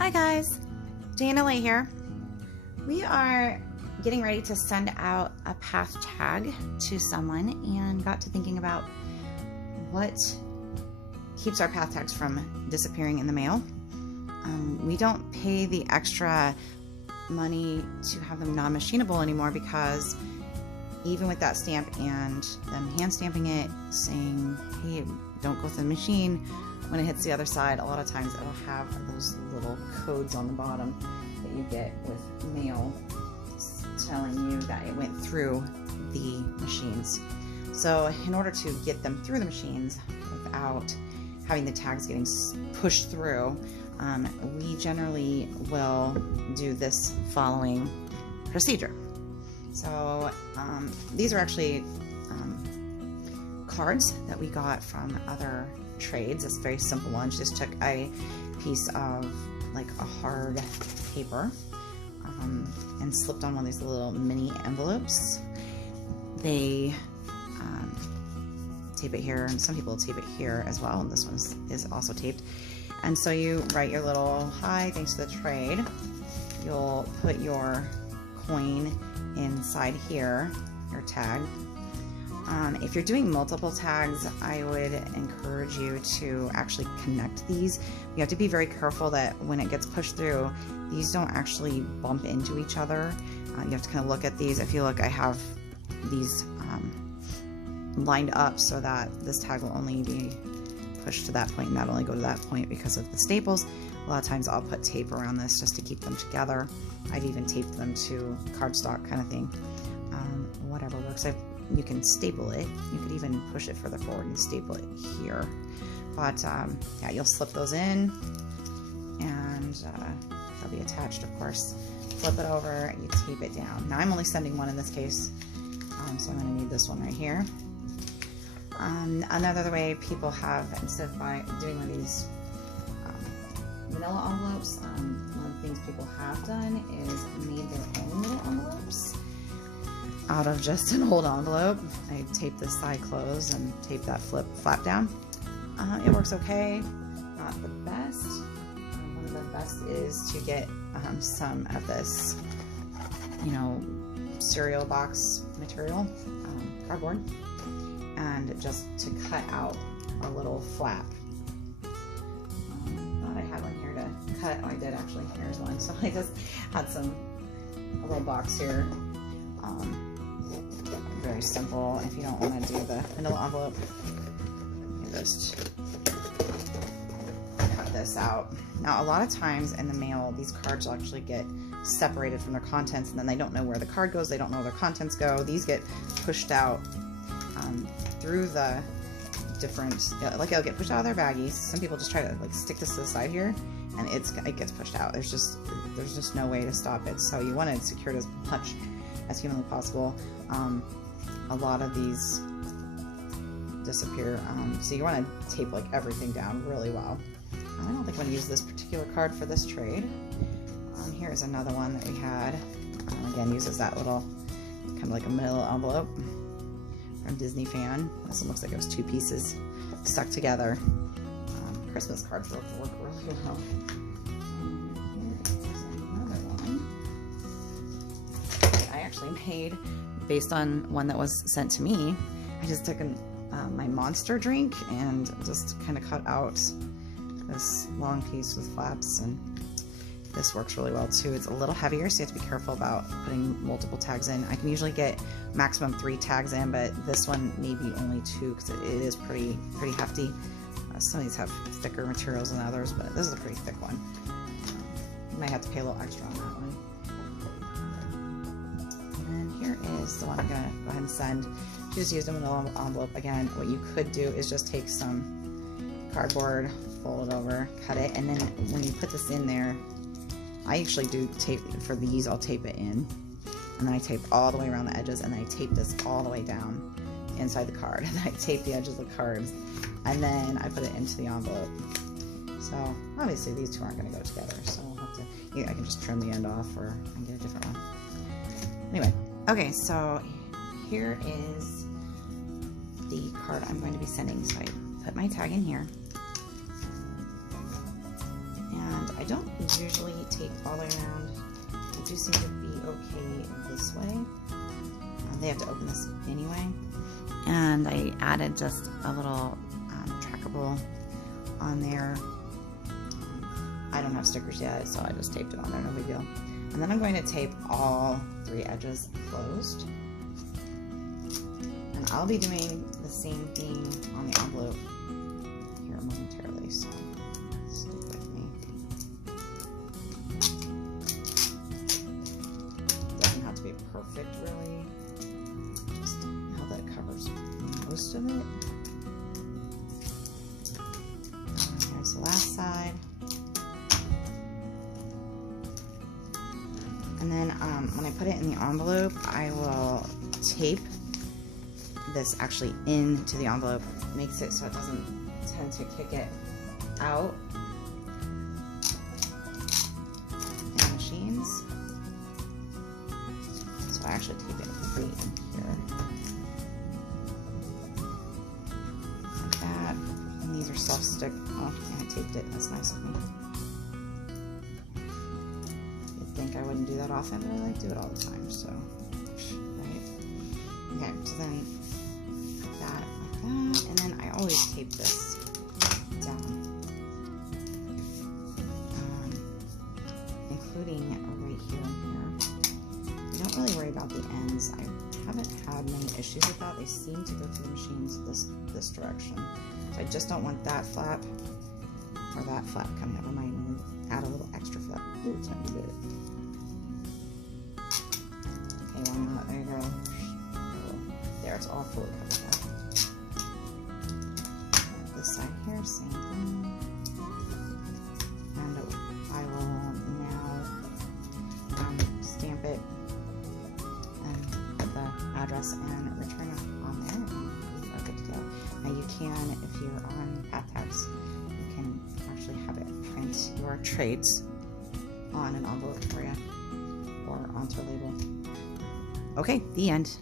Hi guys, Dana Lee here. We are getting ready to send out a path tag to someone and got to thinking about what keeps our path tags from disappearing in the mail. We don't pay the extra money to have them non-machinable anymore because even with that stamp and them hand stamping it saying, hey, don't go with the machine, when it hits the other side, a lot of times it'll have those little codes on the bottom that you get with mail telling you that it went through the machines. So in order to get them through the machines without having the tags getting pushed through, we generally will do this following procedure. So these are actually cards that we got from other trades. It's a very simple one. She just took a piece of like a hard paper and slipped on one of these little mini envelopes. They tape it here, and some people tape it here as well, and this one is also taped. And so you write your little hi, thanks to the trade. You'll put your coin inside here, your tag. If you're doing multiple tags, I would encourage you to actually connect these. You have to be very careful that when it gets pushed through, these don't actually bump into each other. You have to kind of look at these. If you look, I have these lined up so that this tag will only be pushed to that point and not only go to that point because of the staples. A lot of times I'll put tape around this just to keep them together. I've even taped them to cardstock kind of thing. Whatever works. You can staple it. You could even push it further forward and staple it here. But yeah, you'll slip those in and they'll be attached, of course. Flip it over, you tape it down. Now I'm only sending one in this case, so I'm going to need this one right here. Another way people have, instead of doing one of these manila envelopes, one of the things people have done is made their own little envelopes out of just an old envelope. I tape this side closed and tape that flap down. It works okay, not the best. One of the best is to get some of this, you know, cereal box material, cardboard, and just to cut out a little flap. Thought I had one here to cut. Oh, I did actually. Here's one. So I just had a little box here. Very simple. If you don't want to do the vanilla envelope, you just cut this out. Now, a lot of times in the mail, these cards will actually get separated from their contents, and then they don't know where the card goes. They don't know where their contents go. These get pushed out through the different, like it'll get pushed out of their baggies. Some people just try to like stick this to the side here, and it gets pushed out. There's just no way to stop it. So you want to secure it as much as humanly possible. A lot of these disappear, so you want to tape like everything down really well. I don't think I'm going to use this particular card for this trade. Here's another one that we had. Again, uses that little kind of like a manila envelope from Disney Fan. This one looks like it was two pieces stuck together. Christmas cards work really well. Here's another one. I actually made, based on one that was sent to me, I just took my Monster drink and just kind of cut out this long piece with flaps, and this works really well too. It's a little heavier, so you have to be careful about putting multiple tags in. I can usually get maximum 3 tags in, but this one maybe only 2 because it is pretty hefty. Some of these have thicker materials than others, but this is a pretty thick one. You might have to pay a little extra on that one. And here is the one I'm going to go ahead and send. She just used a manila envelope. Again, what you could do is just take some cardboard, fold it over, cut it, and then when you put this in there, I actually do tape for these. I'll tape it in, and then I tape all the way around the edges, and then I tape this all the way down inside the card, and then I tape the edges of the cards, and then I put it into the envelope. So obviously these two aren't going to go together, so I'll have to, I can just trim the end off, or I can get a different one. Anyway, okay, so here is the card I'm going to be sending. So I put my tag in here, and I don't usually tape all the way around. I do seem to be okay this way. They have to open this anyway. And I added just a little trackable on there. I don't have stickers yet, so I just taped it on there, no big deal. And then I'm going to tape all 3 edges closed. And I'll be doing the same thing on the envelope here momentarily, so stick with me. Doesn't have to be perfect, really. Just how that covers most of it. And here's the last side. And then when I put it in the envelope, I will tape this actually into the envelope. Makes it so it doesn't tend to kick it out in machines. So I actually tape it right in here. Like that. And these are self-stick. Oh, I taped it. That's nice of me. I wouldn't do that often, but I like to do it all the time, so right. Okay, so then that like that, and then I always tape this down, including right here and here. I don't really worry about the ends. I haven't had many issues with that. They seem to go through the machines this direction, so I just don't want that flap or that flap coming up. I might add a little extra flap. Ooh, it's not good. There you go. There, it's all fully covered up. This side here, same thing. And I will now stamp it and put the address and return it on there, and we are good to go. Now you can, if you're on PathTags, you can actually have it print your trades on an envelope for you or onto a label. Okay, the end.